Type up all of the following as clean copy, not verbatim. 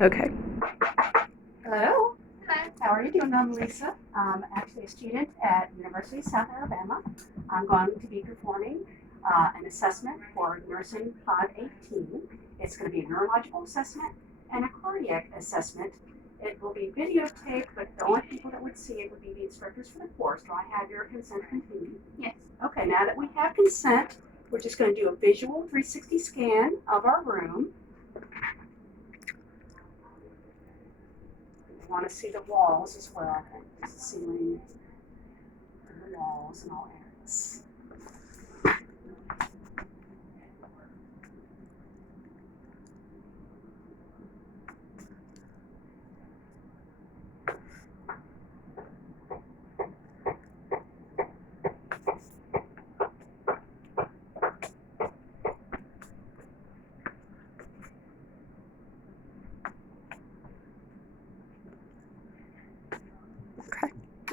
Okay. Hello. Hello. How are you doing? I'm Lisa. I'm actually a student at University of South Alabama. I'm going to be performing an assessment for Nursing 518. It's going to be a neurological assessment and a cardiac assessment. It will be videotaped, but the only people that would see it would be the instructors for the course. Do I have your consent to continue? Yes. Okay, now that we have consent, we're just going to do a visual 360 scan of our room. You want to see the walls as well, I think. The ceiling and the walls and all areas.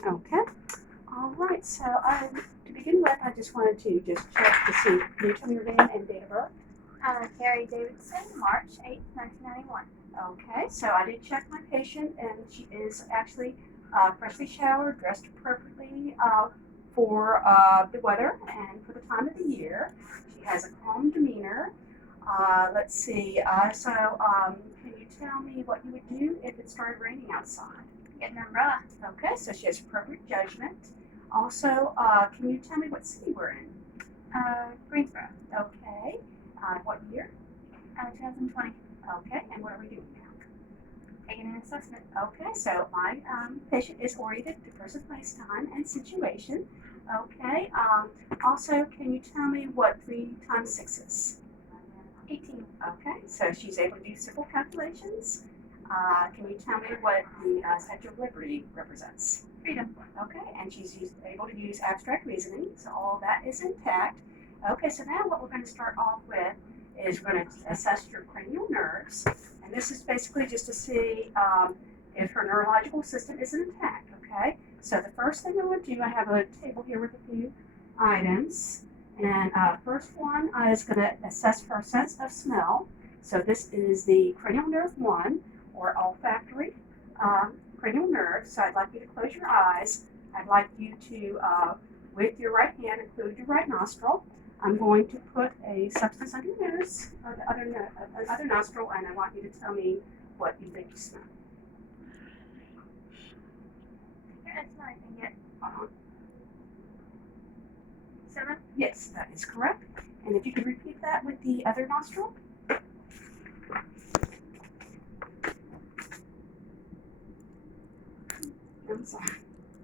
Okay. All right. So to begin with, I just wanted to just check to see. Can you tell me your name and date of birth? Carrie Davidson, March 8th, 1991. Okay. So I did check my patient, and she is actually freshly showered, dressed appropriately for the weather and for the time of the year. She has a calm demeanor. Let's see. Can you tell me what you would do if it started raining outside? Get an umbrella. Okay, so she has appropriate judgment. Also, can you tell me what city we're in? Greensboro. Okay. What year? 2020. Okay, and what are we doing now? Taking an assessment. Okay, so my patient is oriented to person, place, time, and situation. Okay. Also, can you tell me what 3 times 6 is? 18. Okay, so she's able to do simple calculations. Can you tell me what the Statue of Liberty represents? Freedom. Okay, and she's able to use abstract reasoning, so all that is intact. Okay, so now what we're going to start off with is we're going to assess your cranial nerves, and this is basically just to see if her neurological system is intact, okay? So the first thing I'm going to do, I have a table here with a few items, and first one is going to assess her sense of smell. So this is the cranial nerve 1, or olfactory cranial nerve. So I'd like you to close your eyes. I'd like you to, with your right hand, include your right nostril. I'm going to put a substance under your nose, or the other nostril, and I want you to tell me what you think you smell. That's not anything yet. 7. Yes, that is correct. And if you could repeat that with the other nostril. I'm sorry.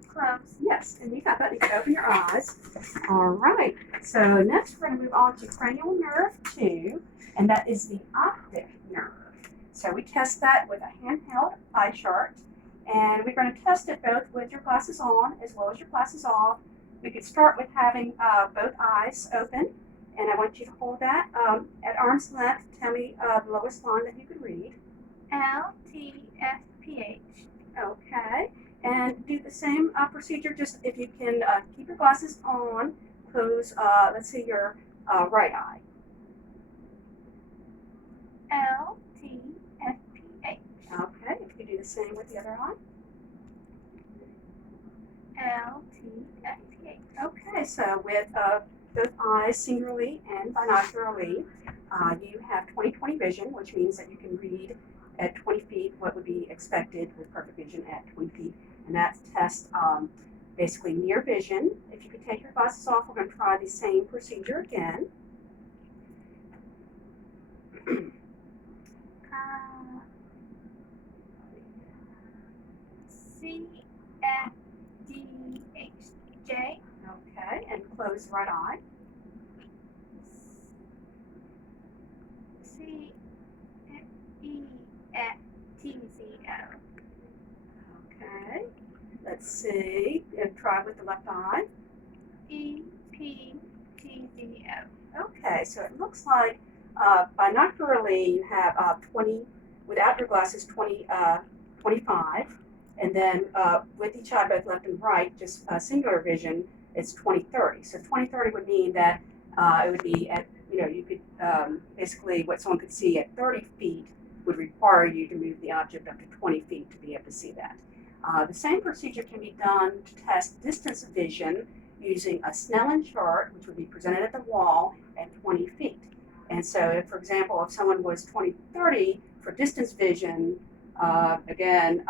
Close. Yes, and you got that. You can open your eyes. All right. So next we're going to move on to cranial nerve 2, and that is the optic nerve. So we test that with a handheld eye chart, and we're going to test it both with your glasses on as well as your glasses off. We could start with having both eyes open, and I want you to hold that at arm's length. Tell me the lowest line that you could read. LTFPH. Okay. And do the same procedure, just if you can keep your glasses on, close, let's say your right eye. LTFPH. Okay, if you do the same with the other eye. LTFPH. Okay, so with both eyes singularly and binocularly, you have 20/20 vision, which means that you can read at 20 feet what would be expected with perfect vision at 20 feet. And that tests basically near vision. If you could take your glasses off, we're going to try the same procedure again. CFDHJ. Okay, and close the right eye. CFEFTZO. Okay, let's see, and try with the left eye. EPTZO. Okay, so it looks like binocularly you have 20, without your glasses, 25, and then with each eye, both left and right, just singular vision, it's 20/30. So 20/30 would mean that it would be at, you could basically what someone could see at 30 feet would require you to move the object up to 20 feet to be able to see that. The same procedure can be done to test distance vision using a Snellen chart, which would be presented at the wall at 20 feet. And so, if, for example, if someone was 20/30 for distance vision, again,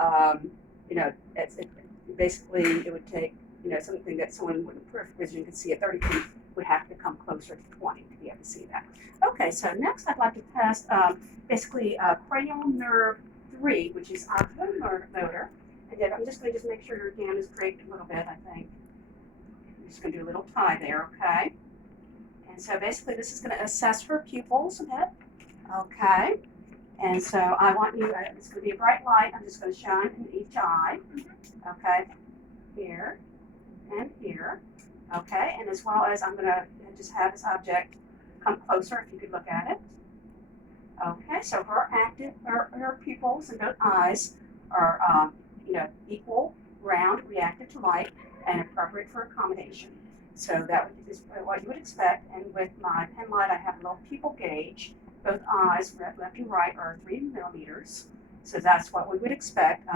basically it would take, something that someone with peripheral vision could see at 30 feet would have to come closer to 20 to be able to see that. Okay, so next I'd like to test basically cranial nerve 3, which is ocular motor. And then I'm just going to make sure your gam is draped a little bit, I think. I'm just going to do a little tie there, okay? And so basically this is going to assess her pupils a bit, okay? And so I want you, it's going to be a bright light, I'm just going to shine in each eye, okay? Here and here, okay? And as well as I'm going to just have this object come closer if you could look at it. Okay, so her pupils in both eyes are, equal, round, reactive to light, and appropriate for accommodation. So that is what you would expect. And with my pen light, I have a little pupil gauge. Both eyes, left and right, are 3 millimeters. So that's what we would expect.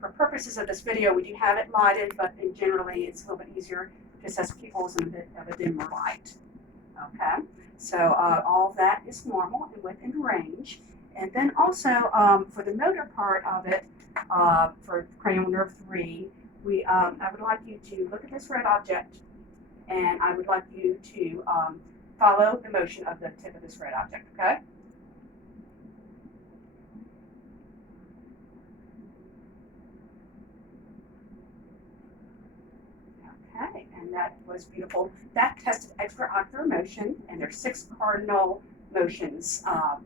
For purposes of this video, we do have it lighted, but generally it's a little bit easier to assess pupils in a bit of a dimmer light. Okay, so all of that is normal and within range. And then also for the motor part of it, for cranial nerve 3, I would like you to look at this red object, and I would like you to follow the motion of the tip of this red object, okay? Okay, and that was beautiful. That tested extraocular motion, and there's 6 cardinal motions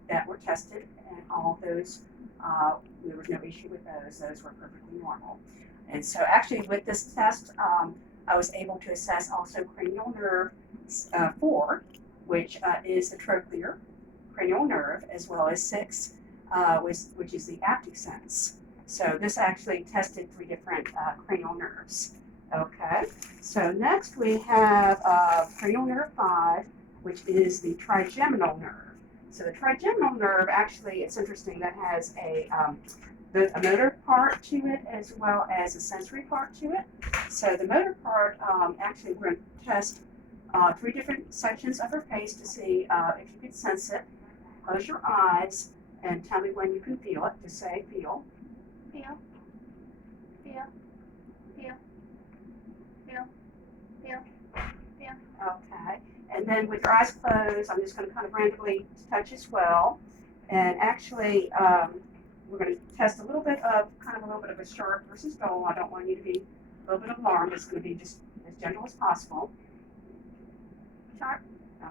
that were tested, and all of those, there was no issue with those. Those were perfectly normal. And so actually with this test, I was able to assess also cranial nerve 4, which is the trochlear cranial nerve, as well as 6, which is the abducens. So this actually tested 3 different cranial nerves. Okay, so next we have cranial nerve 5, which is the trigeminal nerve. So the trigeminal nerve, actually, it's interesting, that has both a motor part to it as well as a sensory part to it. So the motor part, actually, we're going to test 3 different sections of her face to see if you can sense it. Close your eyes and tell me when you can feel it. Just say feel. Feel. Feel. Feel. Feel. Feel. Feel. Okay. And then with your eyes closed, I'm just going to kind of randomly touch as well. And actually, we're going to test a little bit of a sharp versus dull. I don't want you to be a little bit alarmed. It's going to be just as gentle as possible. Sharp.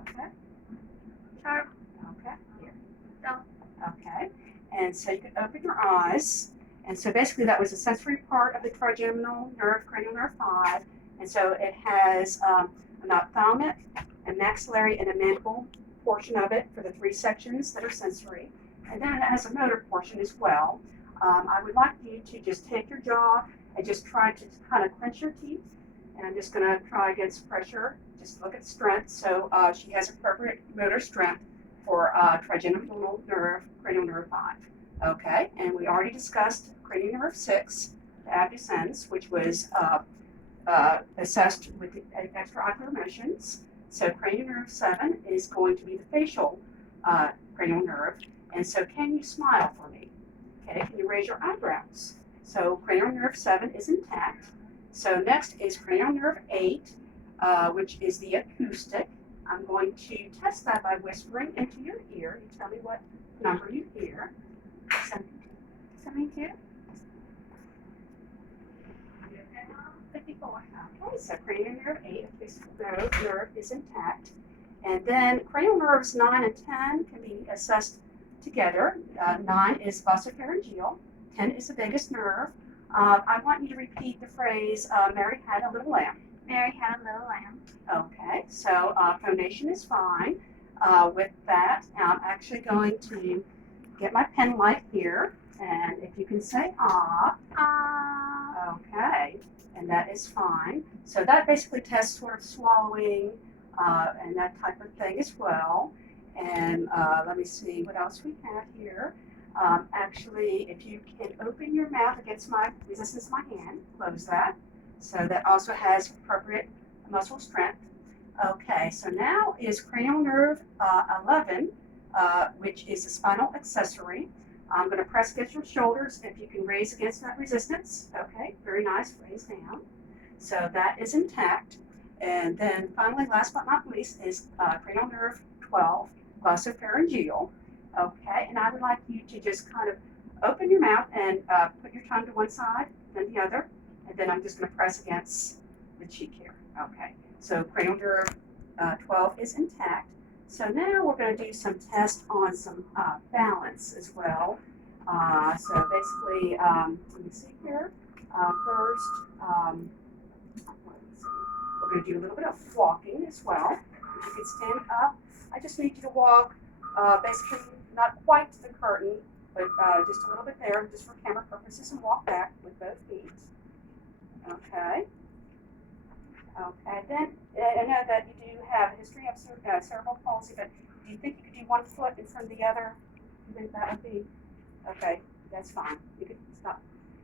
Okay. Sharp. Okay. Here. Dull. Okay. And so you can open your eyes. And so basically that was the sensory part of the trigeminal nerve, cranial nerve 5. And so it has an ophthalmic, a maxillary, and a mandible portion of it for the 3 sections that are sensory. And then it has a motor portion as well. I would like you to just take your jaw and just try to kind of clench your teeth. And I'm just going to try against pressure. Just look at strength. So she has appropriate motor strength for trigeminal nerve, cranial nerve 5. Okay, and we already discussed cranial nerve 6, the abducens, which was assessed with the extraocular motions. So cranial nerve 7 is going to be the facial cranial nerve. And so can you smile for me? Okay, can you raise your eyebrows? So cranial nerve 7 is intact. So next is cranial nerve 8, which is the acoustic. I'm going to test that by whispering into your ear. You tell me what number you hear. 72. 54. Okay, so cranial nerve 8, acoustic nerve is intact. And then cranial nerves 9 and 10 can be assessed together. 9 is glossopharyngeal, 10 is the vagus nerve. I want you to repeat the phrase, Mary had a little lamb. Mary had a little lamb. Okay, so phonation is fine. With that, I'm actually going to get my pen light here, and if you can say ah. Ah. Okay, and that is fine. So that basically tests sort of swallowing and that type of thing as well. And let me see what else we have here. Actually, if you can open your mouth against my resistance of my hand, close that. So that also has appropriate muscle strength. Okay, so now is cranial nerve 11, which is a spinal accessory. I'm going to press against your shoulders if you can raise against that resistance. Okay, very nice, raise down. So that is intact. And then finally, last but not least, is cranial nerve 12, glossopharyngeal. Okay, and I would like you to just kind of open your mouth and put your tongue to one side, then the other, and then I'm just going to press against the cheek here. Okay, so cranial nerve 12 is intact. So now we're going to do some tests on some balance as well. So basically, let me see here. First, let's see. We're going to do a little bit of walking as well. If you could stand up, I just need you to walk basically not quite to the curtain, but just a little bit there, just for camera purposes, and walk back with both feet. Okay. Okay, then I know that you do have a history of cerebral palsy, but do you think you could do one foot in front of the other? You think that would be, okay, that's fine. You could stop.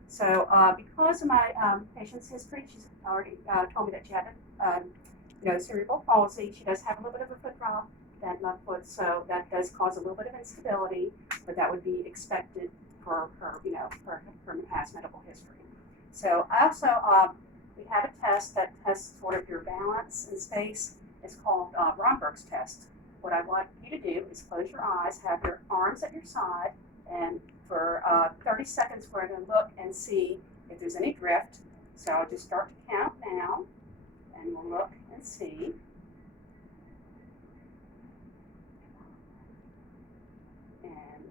So because of my patient's history, she's already told me that she had cerebral palsy. She does have a little bit of a foot drop, that left foot, so that does cause a little bit of instability, but that would be expected for her, for her past medical history. So I also, we have a test that tests sort of your balance in space. It's called Romberg's test. What I want you to do is close your eyes, have your arms at your side, and for 30 seconds we're going to look and see if there's any drift. So I'll just start to count now, and we'll look and see. And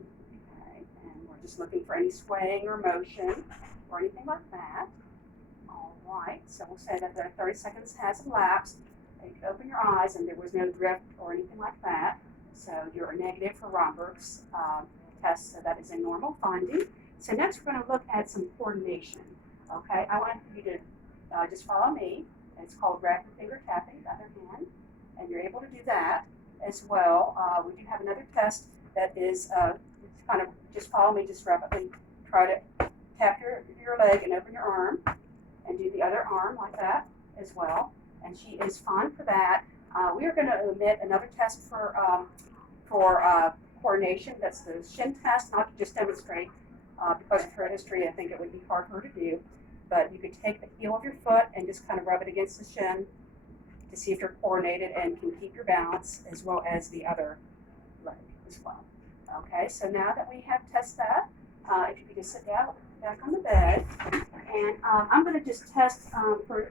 we're just looking for any swaying or motion or anything like that. All right, so we'll say that the 30 seconds has elapsed. You can open your eyes and there was no drift or anything like that. So you're negative for Romberg's test, so that is a normal finding. So next we're going to look at some coordination. Okay, I want you to just follow me. It's called rapid finger tapping, the other hand, and you're able to do that as well. We do have another test that is kind of just follow me, just rapidly try to tap your leg and open your arm, and do the other arm like that as well. And she is fine for that. We are going to omit another test for coordination. That's the shin test, not to just demonstrate. Because of her history, I think it would be hard for her to do. But you could take the heel of your foot and just kind of rub it against the shin to see if you're coordinated and can keep your balance, as well as the other leg as well. Okay, so now that we have tested that, if you could just sit down back on the bed, and I'm going to just test for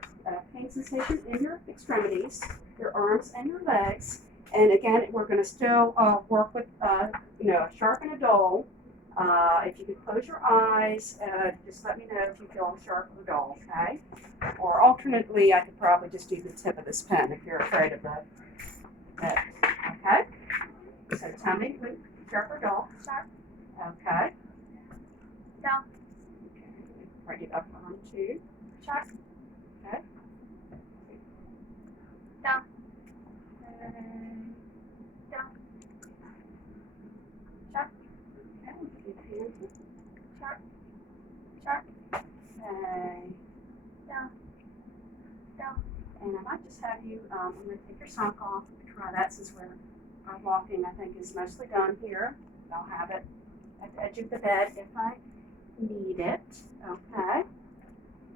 pain sensation in your extremities, your arms and your legs. And again, we're going to still work with a sharp and a dull. If you could close your eyes, just let me know if you feel sharp or dull, okay? Or alternately, I could probably just do the tip of this pen if you're afraid of the head, okay? So tell me when sharp or dull. Sharp. Okay. Dull. Okay. Write it up on two. Sharp. Okay. Dull. Okay. Dull. Sharp. Okay. Sharp. Sharp. Okay. Dull. Dull. And I might just have you, I'm going to take your sock off. Try that since we're walking, I think, is mostly done here. I'll have it at the edge of the bed if I need it. Okay.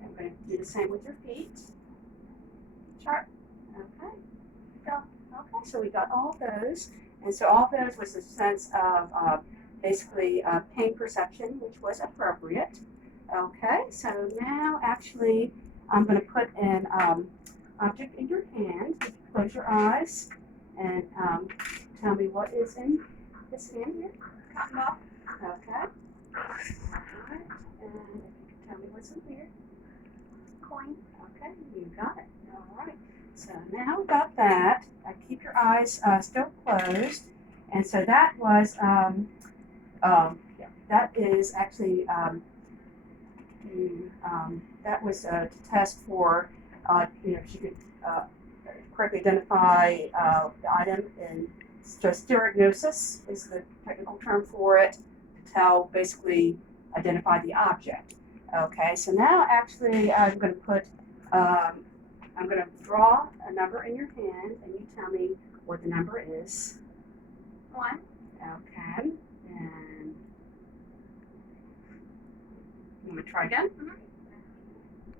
I'm going to do the same with your feet. Sharp. Okay. Dull. Okay, so we got all those. And so all those was a sense of basically pain perception, which was appropriate. Okay, so now actually I'm going to put an object in your hand. You can close your eyes and tell me what is in this hand here. Cotton ball. Okay. All right. And if you can tell me what's in here. Coin. Okay, you got it. All right. So now we got that. Keep your eyes still closed. And so that was, that is actually, that was to test for, if you could correctly identify the item in stereognosis is the technical term for it. to tell, basically identify the object. Okay, so now actually I'm going to put, I'm going to draw a number in your hand, and you tell me what the number is. 1. Okay, and I'm going to try again.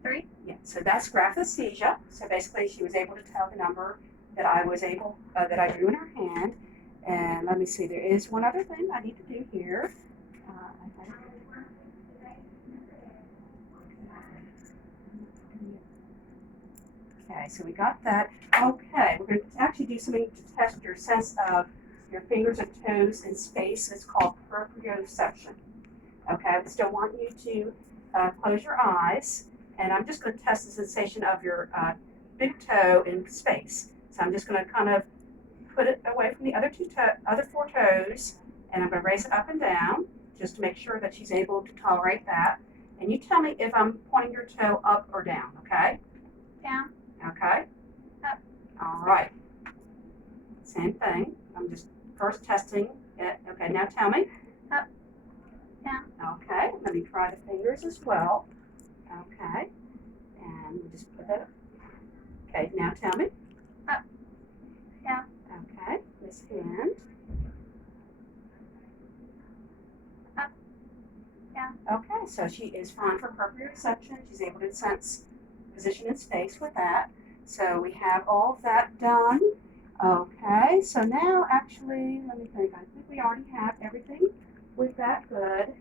3. Yeah, so that's graphesthesia. So basically, she was able to tell the number that I was able, that I drew in her hand. And let me see, there is one other thing I need to do here. Okay, so we got that. Okay, we're going to actually do something to test your sense of your fingers and toes in space. It's called proprioception. Okay, I still want you to close your eyes, and I'm just going to test the sensation of your big toe in space. So I'm just going to kind of put it away from the other 4 toes, and I'm going to raise it up and down just to make sure that she's able to tolerate that. And you tell me if I'm pointing your toe up or down, okay? Down. Okay? Up. All right. Same thing. I'm just first testing it. Okay, now tell me. Up. Down. Okay, let me try the fingers as well. Okay, and we just put that. Okay, now tell me. Up. Down. Okay, this hand. Up. Down. Okay, so she is fine for proprioception. She's able to sense position in space with that. So we have all of that done. Okay, so now actually, let me think. I think we already have everything with that good.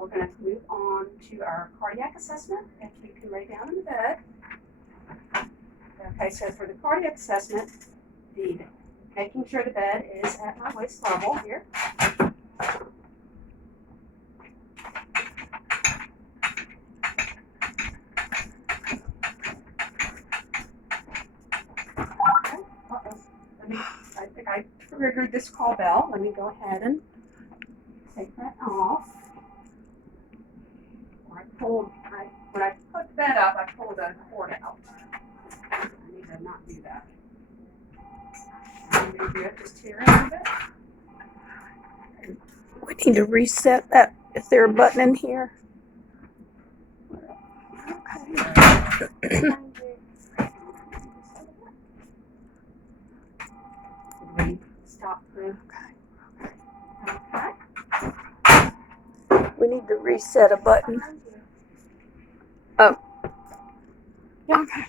We're going to move on to our cardiac assessment. If you can lay down in the bed. Okay, so for the cardiac assessment, making sure the bed is at my waist level here. I think I triggered this call bell. Let me go ahead and take that off. When I put the bed up, I pulled the cord out. I need to not do that. I'm going to do it just here a little bit. We need to reset that. Is there a button in here? Okay. Did we stop the? Okay. We need to reset a button. Oh. Okay.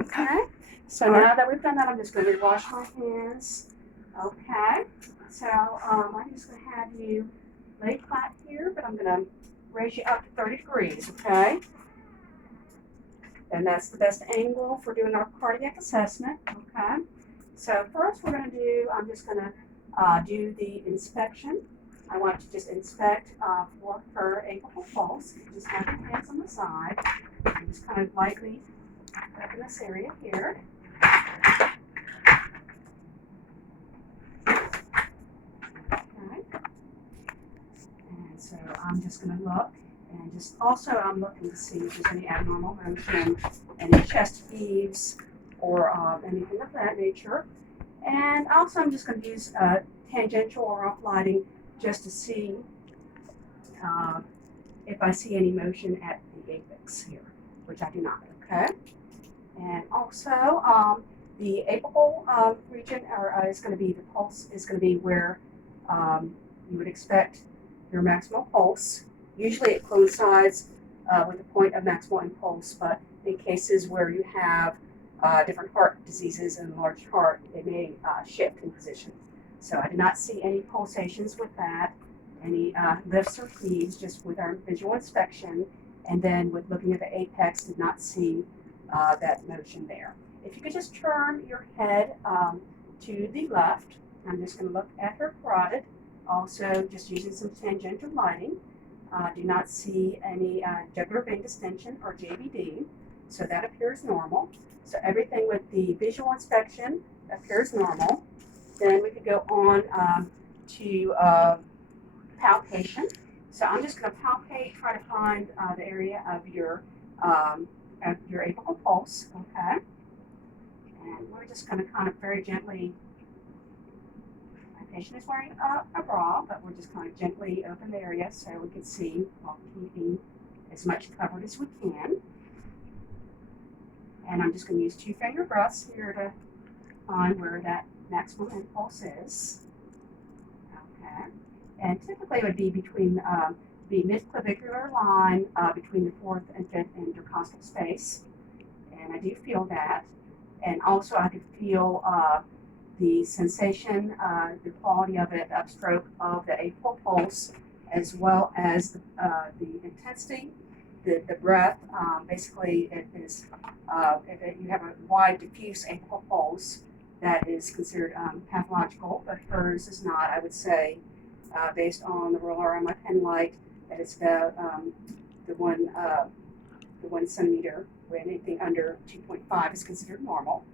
Okay. So now that we've done that, I'm just going to wash my hands. Okay. So I'm just going to have you lay flat here, but I'm going to raise you up to 30 degrees, okay? And that's the best angle for doing our cardiac assessment, okay? So first we're going to do, I'm just going to do the inspection. I want to just inspect for her apical pulse. You just have your hands on the side. And just kind of lightly open this area here. Okay. And so I'm just going to look. And just also I'm looking to see if there's any abnormal motion, any chest heaves, or anything of that nature. And also I'm just going to use tangential or off lighting just to see if I see any motion at the apex here, which I do not, okay? And also the apical region is going to be, the pulse is going to be where you would expect your maximal pulse. Usually it coincides with the point of maximal impulse, but in cases where you have different heart diseases and enlarged heart, it may shift in position. So I did not see any pulsations with that, any lifts or heaves, just with our visual inspection. And then with looking at the apex, did not see that motion there. If you could just turn your head to the left, I'm just going to look at her carotid, also just using some tangential lighting. Do not see any jugular vein distension or JVD, so that appears normal. So everything with the visual inspection appears normal. Then we could go on to palpation. So I'm just going to palpate, try to find the area of your apical pulse, okay? And we're just going to kind of very gently, I patient is wearing a bra, but we're just kind of gently open the area so we can see while keeping as much covered as we can. And I'm just going to use 2-finger breaths here to find where that maximum impulse is. Okay. And typically it would be between the midclavicular line between the 4th and 5th intercostal space. And I do feel that. And also I could feel the sensation, the quality of it, upstroke of the apical pulse, as well as the intensity, the breath. Basically, it is, if you have a wide diffuse apical pulse, that is considered pathological, but hers is not. I would say, based on the ruler on my pen light, that it's about the 1 centimeter. When anything under 2.5 is considered normal.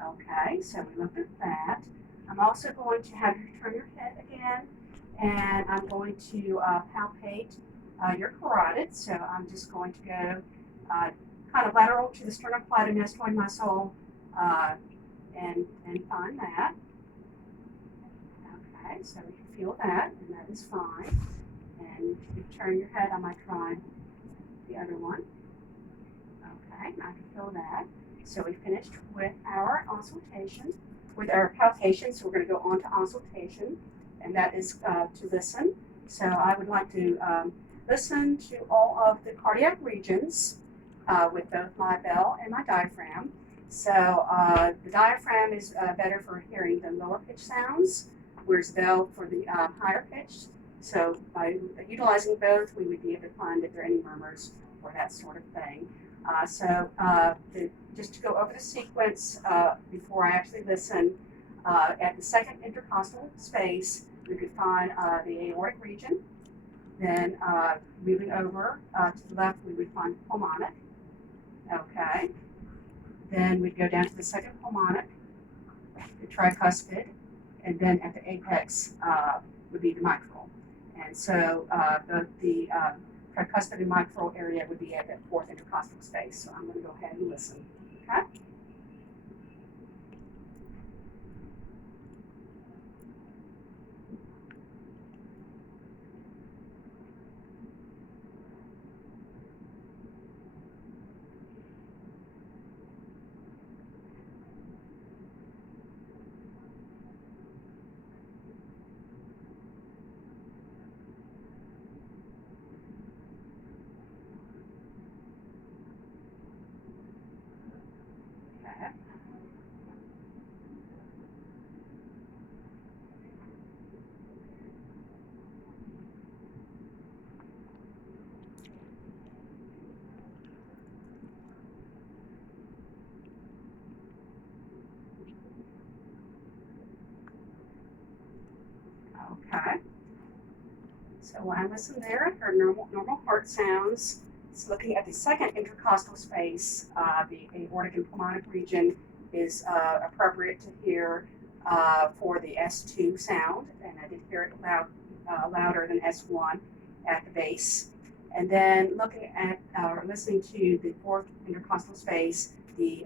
Okay, so we looked at that. I'm also going to have you turn your head again, and I'm going to palpate your carotid. So I'm just going to go kind of lateral to the sternocleidomastoid muscle and find that. Okay, so we can feel that, and that is fine. And if you turn your head, I might try the other one. Okay, I can feel that. So we finished with our auscultation, with our palpation. So we're going to go on to auscultation, and that is to listen. So I would like to listen to all of the cardiac regions with both my bell and my diaphragm. So the diaphragm is better for hearing the lower pitch sounds, whereas the bell for the higher pitch. So by utilizing both, we would be able to find if there are any murmurs or that sort of thing. Just to go over the sequence before I actually listen, at the second intercostal space, we could find the aortic region. Then moving over to the left, we would find pulmonic. Okay. Then we'd go down to the second pulmonic, the tricuspid, and then at the apex would be the mitral. And so both the tricuspid and mitral area would be at that 4th intercostal space. So I'm going to go ahead and listen. Okay? Okay. Okay. So when I listened there, I heard normal heart sounds. It's looking at the second intercostal space. The aortic and pulmonic region is appropriate to hear for the S2 sound, and I did hear it louder than S1 at the base. And then looking at or listening to the 4th intercostal space, the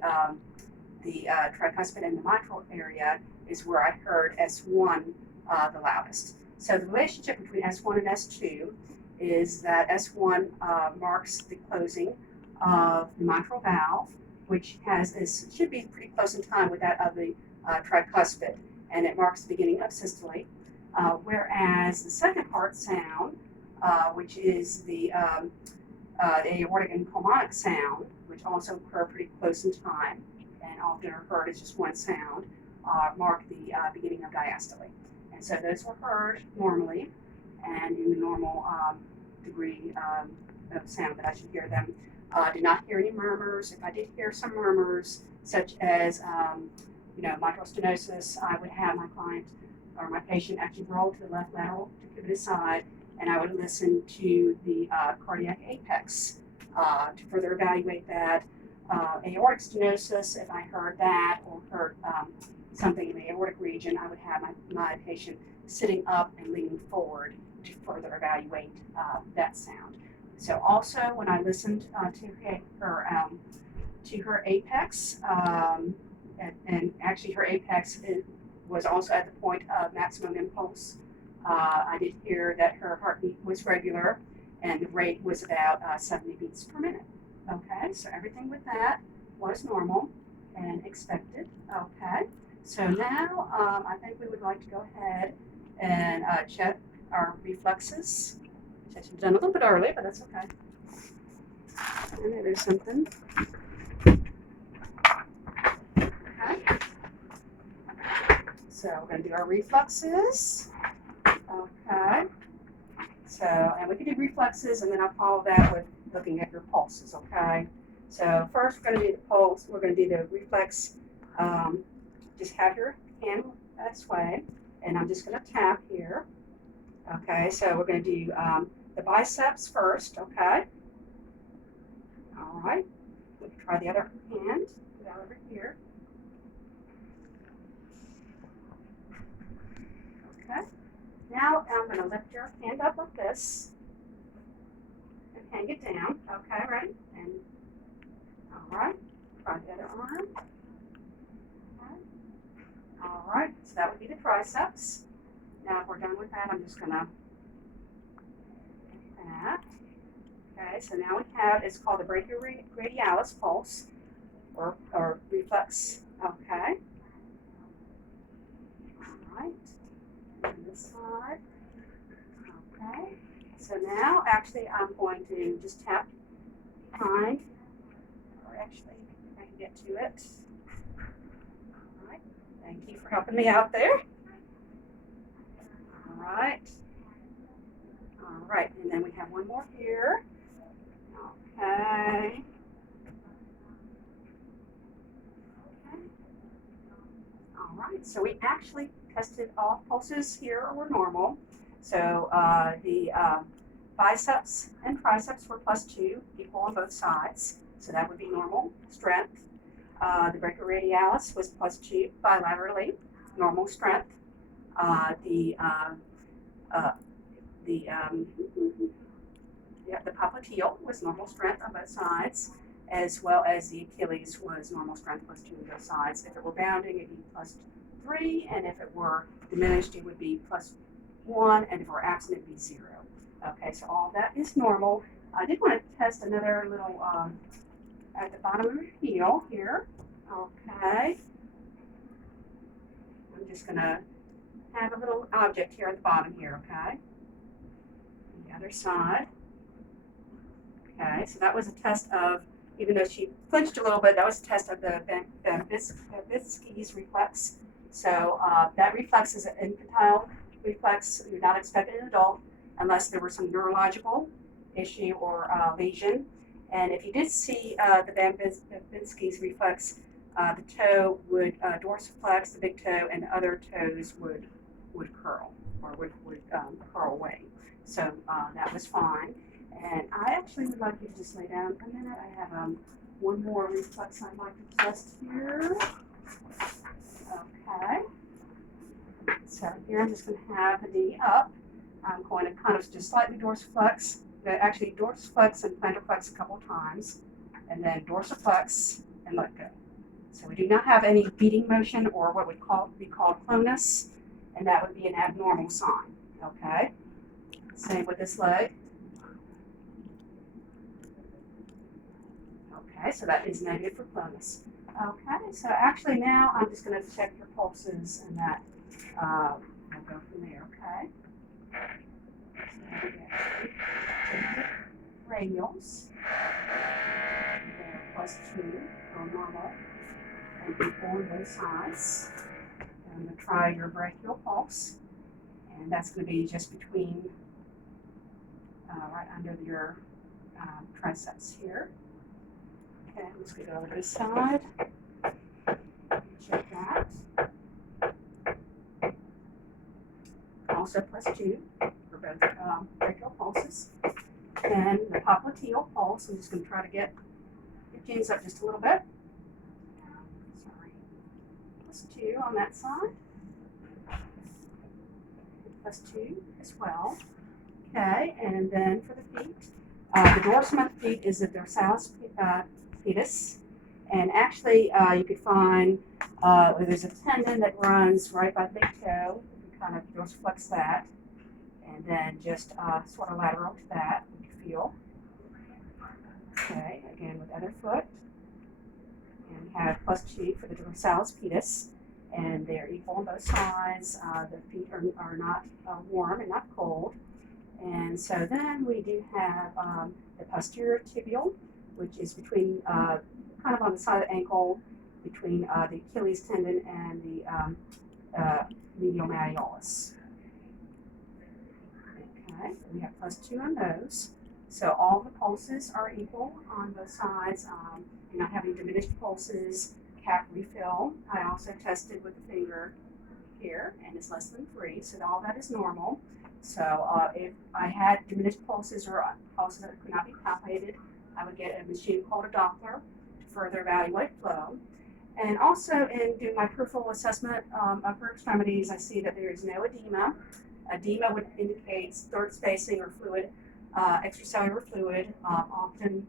tricuspid and the mitral area is where I heard S1 the loudest. So the relationship between S1 and S2 is that S1 marks the closing of the mitral valve, which should be pretty close in time with that of the tricuspid, and it marks the beginning of systole. Whereas the second heart sound, which is the aortic and pulmonic sound, which also occur pretty close in time, and often are heard as just one sound, mark the beginning of diastole. And so those were heard normally and in the normal degree of sound that I should hear them. Did not hear any murmurs. If I did hear some murmurs, such as mitral stenosis, I would have my client or my patient actually roll to the left lateral to pivot aside, and I would listen to the cardiac apex to further evaluate that. Aortic stenosis, if I heard that or heard something in the aortic region, I would have my patient sitting up and leaning forward to further evaluate that sound. So also when I listened to her apex, and actually her apex was also at the point of maximum impulse. I did hear that her heartbeat was regular and the rate was about 70 beats per minute. Okay, so everything with that was normal and expected. Okay, so now I think we would like to go ahead and check our reflexes, which I should have done a little bit early, but that's okay. And there's something. Okay. So we're going to do our reflexes. Okay. So, and we can do reflexes, and then I'll follow that with looking at your pulses, okay? So first we're going to do the pulse. We're going to do the reflex. Just have your hand this way, and I'm just going to tap here. Okay, so we're going to do the biceps first, okay? All right. We can try the other hand. Put that over here. Okay. Now I'm going to lift your hand up like this and hang it down. Okay, ready? And all right. Try the other arm. Okay. All right. So that would be the triceps. Now if we're done with that, I'm just going to get that. Okay. So now we have, it's called the brachioradialis pulse or reflex. Okay. All right. And this side. Okay. So now, actually, I'm going to just tap behind, or actually, if I can get to it. All right. Thank you for helping me out there. All right. All right. And then we have one more here. Okay. Okay. All right. So we actually tested all pulses here were normal. So the biceps and triceps were +2, equal on both sides. So that would be normal strength. The brachioradialis was +2 bilaterally, normal strength. The popliteal was normal strength on both sides, as well as the Achilles was normal strength +2 on both sides. If it were bounding, it'd be +3, and if it were diminished, it would be +1, and if it were absent, it'd be 0. Okay, so all that is normal. I did want to test another little at the bottom of your heel here. Okay. I'm just going to have a little object here at the bottom here, okay? The other side. Okay, so that was a test of, even though she flinched a little bit, that was a test of the Babinski's reflex. So that reflex is an infantile reflex. You're not expected in an adult unless there was some neurological issue or lesion. And if you did see the Babinski's reflex, the toe would dorsiflex, the big toe, and the other toes would curl or would curl away. So that was fine. And I actually would like you to just lay down a minute. I have one more reflex I'd like to test here. Okay. So here I'm just going to have the knee up. I'm going to kind of just slightly dorsiflex. Actually dorsiflex and plantarflex a couple of times. And then dorsiflex and let go. So we do not have any beating motion or what would be called clonus. And that would be an abnormal sign. Okay. Same with this leg. Okay, so that is negative for clonus. Okay, so actually now I'm just going to check your pulses and that we'll go from there, okay? So radials, they're +2 or normal and equal on both sides. I'm going to try your brachial pulse, and that's going to be just between, right under your triceps here. Okay, let's go over this side. Check that. Also +2 for both brachial pulses. And the popliteal pulse, I'm just going to try to get your jeans up just a little bit. Sorry. +2 on that side. +2 as well. Okay, and then for the feet, the dorsum of the feet is the dorsalis pedis, And actually, you could find there's a tendon that runs right by the big toe. You kind of just flex that, and then just sort of lateral to that, you can feel. Okay, again with other foot. And we have plus 2 for the dorsalis pedis, and they're equal on both sides. The feet are not warm and not cold. And so then we do have the posterior tibial, which is between, kind of on the side of the ankle, between the Achilles tendon and the medial malleolus. Okay, we have plus 2 on those. So all the pulses are equal on both sides. You're not having diminished pulses, cap refill. I also tested with the finger here, and it's less than 3, so all that is normal. So if I had diminished pulses or pulses that could not be palpated, I would get a machine called a Doppler to further evaluate flow. And also in doing my peripheral assessment of upper extremities, I see that there is no edema. Edema would indicate third spacing or fluid, extracellular fluid, often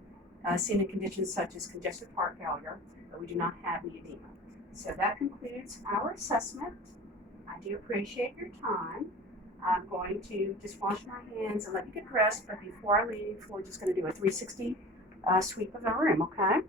seen in conditions such as congestive heart failure, but we do not have any edema. So that concludes our assessment. I do appreciate your time. I'm going to just wash my hands and let you get dressed, but before I leave, we're just going to do a 360 sweep of the room, okay?